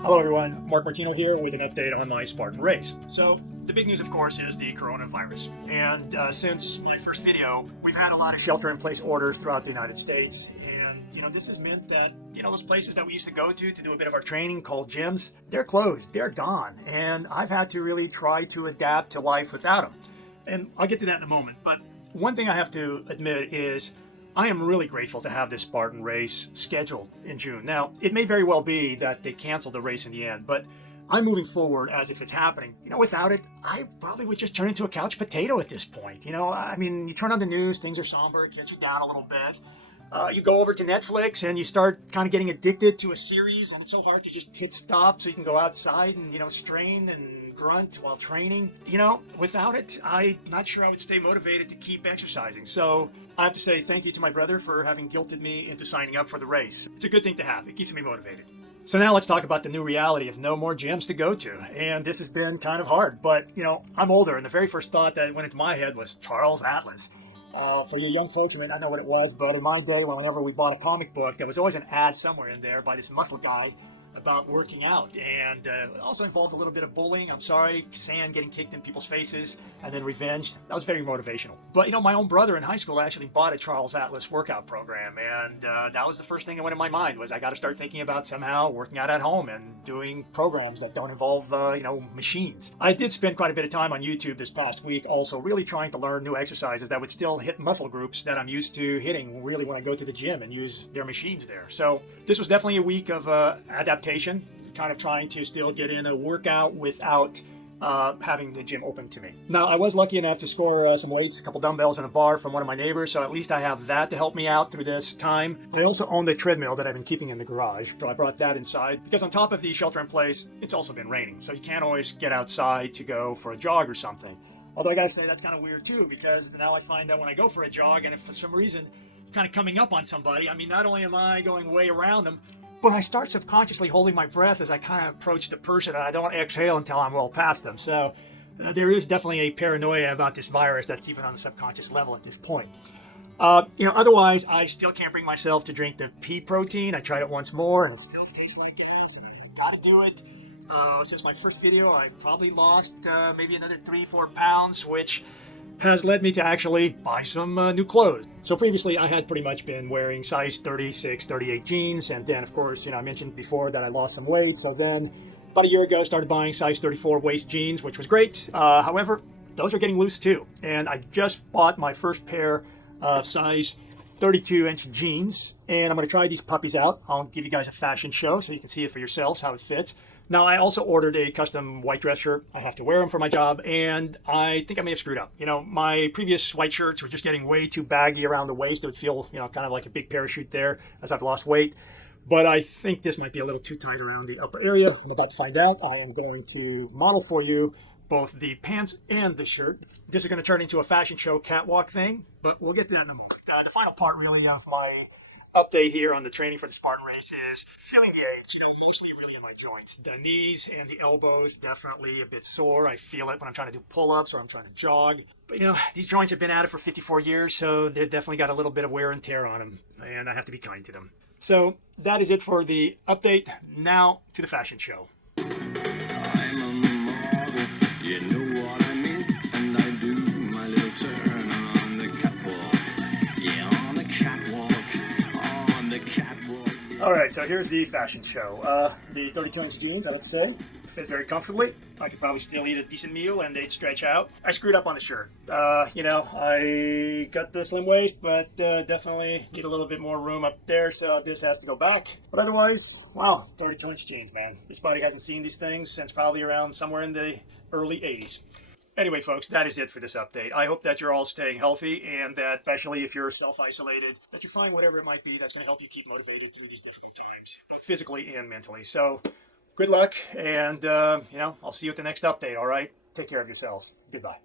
Hello everyone, Mark Martino here with an update on my Spartan Race. So the big news of course is the coronavirus. And since my first video, we've had a lot of shelter-in-place orders throughout the United States. And this has meant that, those places that we used to go to do a bit of our training called gyms, they're closed, they're gone. And I've had to really try to adapt to life without them. And I'll get to that in a moment. But one thing I have to admit is I am really grateful to have this Spartan race scheduled in June. Now, it may very well be that they canceled the race in the end, but I'm moving forward as if it's happening. Without it, I probably would just turn into a couch potato at this point. You turn on the news, things are somber, it gets you down a little bit. You go over to Netflix and you start kind of getting addicted to a series, and it's so hard to just hit stop so you can go outside and, strain and grunt while training. Without it, I'm not sure I would stay motivated to keep exercising. So I have to say thank you to my brother for having guilted me into signing up for the race. It's a good thing to have. It keeps me motivated. So now let's talk about the new reality of no more gyms to go to. And this has been kind of hard, but I'm older, and the very first thought that went into my head was Charles Atlas. For you young folks, I know what it was, but in my day, whenever we bought a comic book, there was always an ad somewhere in there by this muscle guy about working out, and it also involved a little bit of bullying. I'm sorry, sand getting kicked in people's faces, and then revenge. That was very motivational. But my own brother in high school actually bought a Charles Atlas workout program, and that was the first thing that went in my mind was I got to start thinking about somehow working out at home and doing programs that don't involve machines. I did spend quite a bit of time on YouTube this past week, also really trying to learn new exercises that would still hit muscle groups that I'm used to hitting really when I go to the gym and use their machines there. So this was definitely a week of adaptation, kind of trying to still get in a workout without having the gym open to me. Now, I was lucky enough to score some weights, a couple dumbbells in a bar from one of my neighbors, so at least I have that to help me out through this time. I also own the treadmill that I've been keeping in the garage, so I brought that inside because on top of the shelter in place, it's also been raining, so you can't always get outside to go for a jog or something. Although I gotta say that's kind of weird too, because now I find that when I go for a jog, and if for some reason I'm kind of coming up on somebody, not only am I going way around them, but I start subconsciously holding my breath as I kind of approach the person, and I don't exhale until I'm well past them. So there is definitely a paranoia about this virus that's even on the subconscious level at this point. Otherwise, I still can't bring myself to drink the pea protein. I tried it once more, and it still tastes like it. Gotta do it. Since my first video, I probably lost maybe another 3-4 pounds, which has led me to actually buy some new clothes. So previously I had pretty much been wearing size 36, 38 jeans, and then of course, I mentioned before that I lost some weight, so then about a year ago started buying size 34 waist jeans, which was great. However, those are getting loose too, and I just bought my first pair of size 32-inch jeans, and I'm going to try these puppies out. I'll give you guys a fashion show so you can see it for yourselves how it fits. Now, I also ordered a custom white dress shirt. I have to wear them for my job, and I think I may have screwed up. My previous white shirts were just getting way too baggy around the waist. It would feel, kind of like a big parachute there as I've lost weight. But I think this might be a little too tight around the upper area. I'm about to find out. I am going to model for you both the pants and the shirt. This is going to turn into a fashion show catwalk thing, but we'll get to that in a moment. The final part really of my update here on the training for the Spartan Race is feeling the age, mostly really in my joints. The knees and the elbows definitely a bit sore. I feel it when I'm trying to do pull-ups or I'm trying to jog. But these joints have been at it for 54 years, so they've definitely got a little bit of wear and tear on them, and I have to be kind to them. So that is it for the update. Now to the fashion show. I'm a model, you know what I mean, and I do my little turn on the catwalk. Yeah, on the catwalk. All right, so here's the fashion show. The 32-inch jeans, I would say, fit very comfortably. I could probably still eat a decent meal and they'd stretch out. I screwed up on the shirt. I got the slim waist, but definitely need a little bit more room up there, so this has to go back. But otherwise, wow, 32-inch jeans, man. This body hasn't seen these things since probably around somewhere in the early 80s. Anyway, folks, that is it for this update. I hope that you're all staying healthy, and that, especially if you're self-isolated, that you find whatever it might be that's going to help you keep motivated through these difficult times, both physically and mentally. So good luck, and I'll see you at the next update, all right? Take care of yourselves. Goodbye.